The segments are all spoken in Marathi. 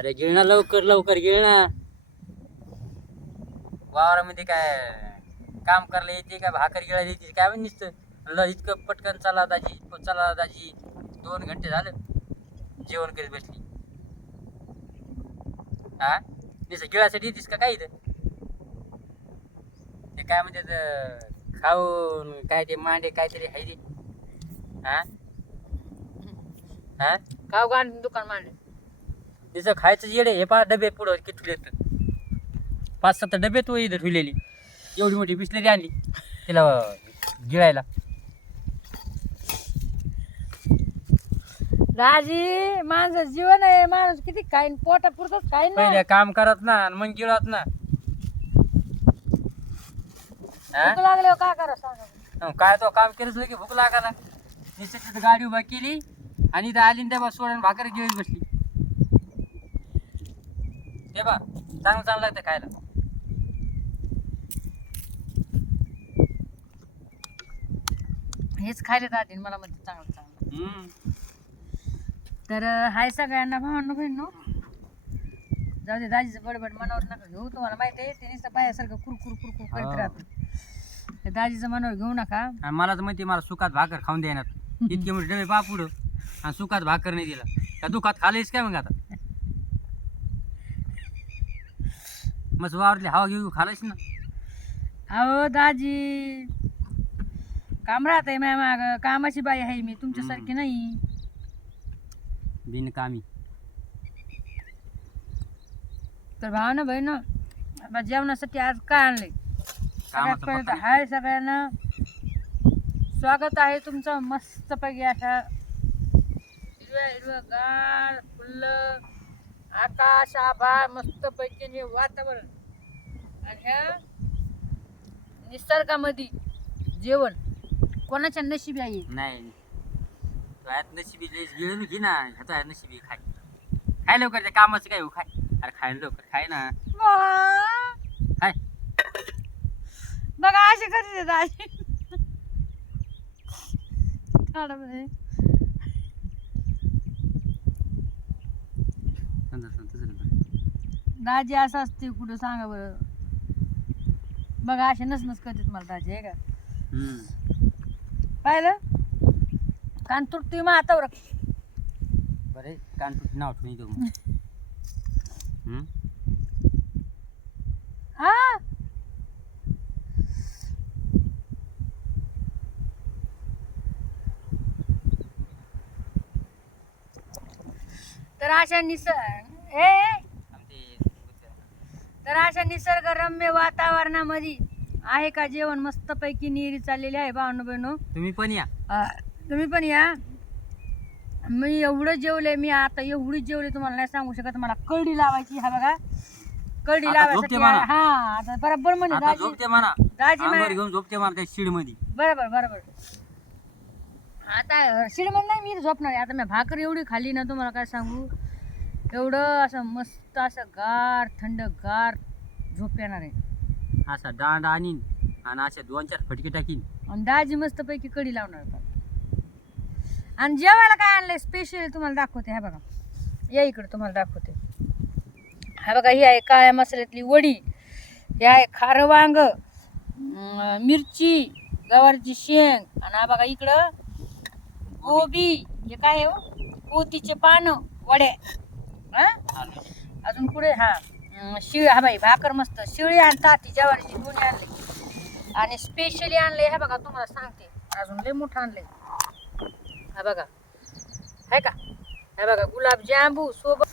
अरे गिळणा लवकर लवकर गिळणा. वावरामध्ये काय काम करायला येते का भाकर गिळायला येते काय पण नुसतं इतकं पटकन चला दाजी 2 घंटे झालं जेवण करीत बसली. हा नुसतं गिळासाठी येतेस का काय इथं? ते काय म्हणते खाऊन काय ते मांडे काहीतरी आहे ते. हा हा खाऊ गाण दुकान मांडले. तिचं खायचं येडे हे पहा डबे पुढं किती येतं 5-7 डबे तो इथं ठेवलेली. एवढी मोठी बिस्लरी आणली तिला गिळायला. दाजी माझं जीवन आहे. माणूस किती खाईन पोटापुरतच खाईन ना. पहिले काम करत ना आणि मग गिळत ना. भूक लागल्यावर काय करा सांगा. काय तो काम केलंच की भूक लागा ना. निश्चित गाडी उभा केली आणि इथं आली डबा सोडून भाकर गिळत बसली. ते बा चांगलं लागतं खायला. हेच खायला दादी मला म्हणते चांगलं. तर हाय सगळ्यांना भावांनो बहिणींनो. जाऊ दे दाजीचं बडबड मनावर नका घेऊ. तुम्हाला माहिती आहे ते नुसतं बायासारखं कुरकुर करत राहतं. ते दाजीचं मनावर घेऊ नका. आणि मला तर माहिती मला सुकात भाकर खाऊन देणार. इतके मोठे डबे पा पुढं आणि सुकात भाकर नाही दिला का दुखात खालीस काय मग आता. मस्त वावरली हवा घेऊ खालायच ना. अहो दाजी काम राहत आहे माझ्या माग. कामाची बाई आहे मी तुमच्यासारखी नाही. बिनकामी. तर भावना बहिण जेवणासाठी आज काय आणलंय सगळ्यात पहिले तर हाय सगळ्यांना स्वागत आहे तुमचं मस्तपैकी अशा हिरव्या गार फुल्ल आकाश आभाळ मस्तपैकी वातावरण आणि ह्या निसर्गामध्ये जेवण कोणाच्या नशिबी आहे. नाही नशिबी गिळून घे ना. ह्याचा नशिबी खाय लवकर. त्या कामाचं काय हो खाय. अरे खाय लवकर खाय ना. खाय बघा अशी करते दाजी. दाजी असं असते कुठं सांगा बरं. बघा असे नसनस करतात मला दाजी आहे का. पाहिलं कान तुटतोय मग आता बरे कान तुट नाव ठेवून देऊ. हा तर अशा निसर्गरम्य वातावरणामध्ये आहे का जेवण मस्तपैकी निरी चाललेली आहे भावनो बहिणो. तुम्ही पण या. तुम्ही पण या. मी एवढं जेवले. मी आता एवढी जेवले तुम्हाला नाही सांगू शकत. मला कळडी लावायची. हा बघा कळडी लावायसाठी. हा आता बरोबर म्हणे दाजी घेऊन झोपते मला त्या शिड मध्ये. बरोबर आता शिडमध्ये नाही मी झोपणार आहे. आता मी भाकर एवढी खाल्ली ना तुम्हाला काय सांगू. एवढं असं मस्त असं गार थंड गार झोप येणार आहे. असा दांड आणीन आणि अशा 2-4 फटके टाकीन आणि दाजी मस्तपैकी कढी लावणार होता. आणि जेवायला काय आणलंय स्पेशल तुम्हाला दाखवते. हा बघा या इकडे तुम्हाला दाखवते. हा बघा ही आहे काळ्या मसाल्यातली वडी. हे आहे खारं वांग मिरची गवारची शेंग आणि हा बघा इकडं गोबी. हे काय हो पोतीचे पानं वड्या. अजून पुढे हा शिळ. हा बाई भाकर मस्त शिळी आणि ताती ज्वारीची दोन्ही आणले आणि स्पेशली आणले. हा बघा तुम्हाला सांगते अजून लय मोठं आणलंय. हा बघा आहे का. हा बघा गुलाबजांबू सोबत.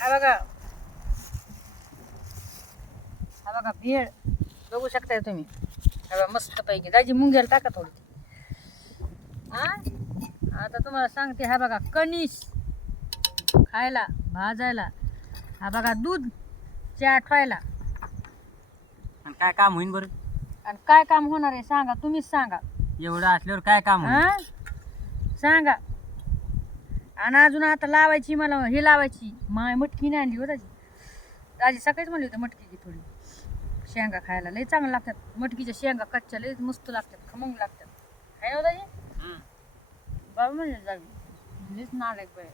हा बघा भेळ बघू शकताय तुम्ही. हा बघा मस्त पैकी दाजी मुंग्याला टाका थोडी. आता तुम्हाला सांगते. हा बघा कणीस खायला भाजायला. हा बघा दूध चहा ठेवायला. आणि काय काम होईन बरं. आणि काय काम होणार आहे सांगा तुम्हीच सांगा. एवढं असल्यावर काय काम होईल सांगा. आणि अजून आता लावायची मला हे लावायची मटकी नाही आणली हो दाजी सकाळीच म्हणली होती मटकी थोडी शेंगा खायला लय चांगलं लागतात. मटकीच्या शेंगा कच्च्या लय मस्त लागतात खमंग लागतात. आहे ना दाजी बाबा म्हणजे जागी नालायक बाय.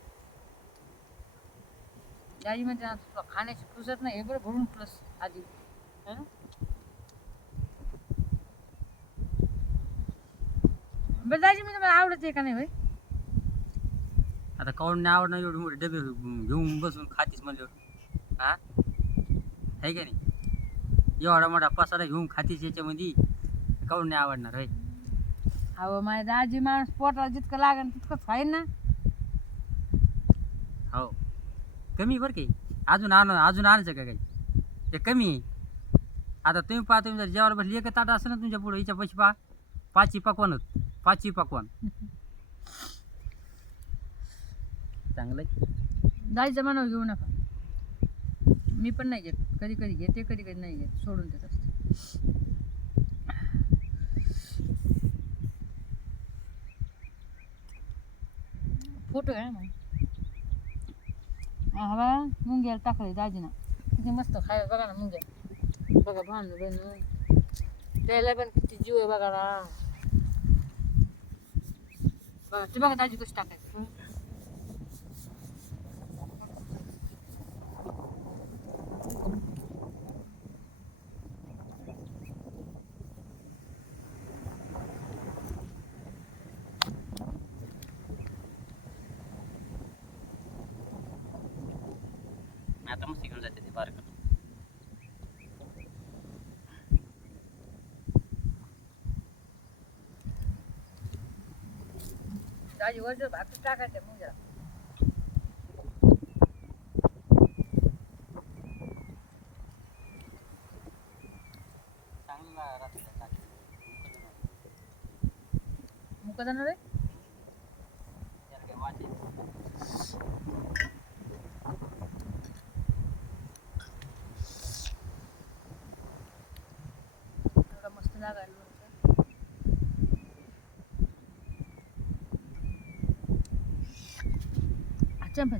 दाजी म्हणते ना तुला खाण्याची फुसत नाही हे बरं भरून प्लस आधी है ना बरं दाजी म्हणजे मला आवडते का नाही भाई आता काऊन नाही आवडणार एवढे मोठे डबे घेऊन बसून खातीस म्हणल्यावर हा आहे का नाही एवढा मोठा पसारा घेऊन खातीस याच्यामध्ये काऊन नाही आवडणार होय अहो माझ्या दाजी माणूस पोटाला जितकं लागेल तितकंच खाईन ना हो कमी बरं काही अजून आणायचं का काही ते कमी आहे आता तुम्ही पहा तुम्ही जर जेवायला बसली एक ताट असं ना तुमच्या पुढे हिच्या पैसे पहा पाचही पकवान चांगलं दाजीचं मनावर घेऊ नका मी पण नाही घेत कधी कधी घेते कधी कधी नाही घेत सोडून देत असते फोटो आहे ना हा बा मुंग्याला टाकले दाजीना किती मस्त खाय बघा ना मुंग्या बघा भांडू बहिण त्याला पण किती जीव आहे बघा ना बघा ते बघा दाजी कशी टाकायचं आता मस्त घेऊन जाते ते बारकं दाजी वरचं भाकरी टाकायचं मुंग्याला चांगलं राहतं मुका जाणार आहे त्याला काही वाटेल एवढा मस्त लागायला चंपे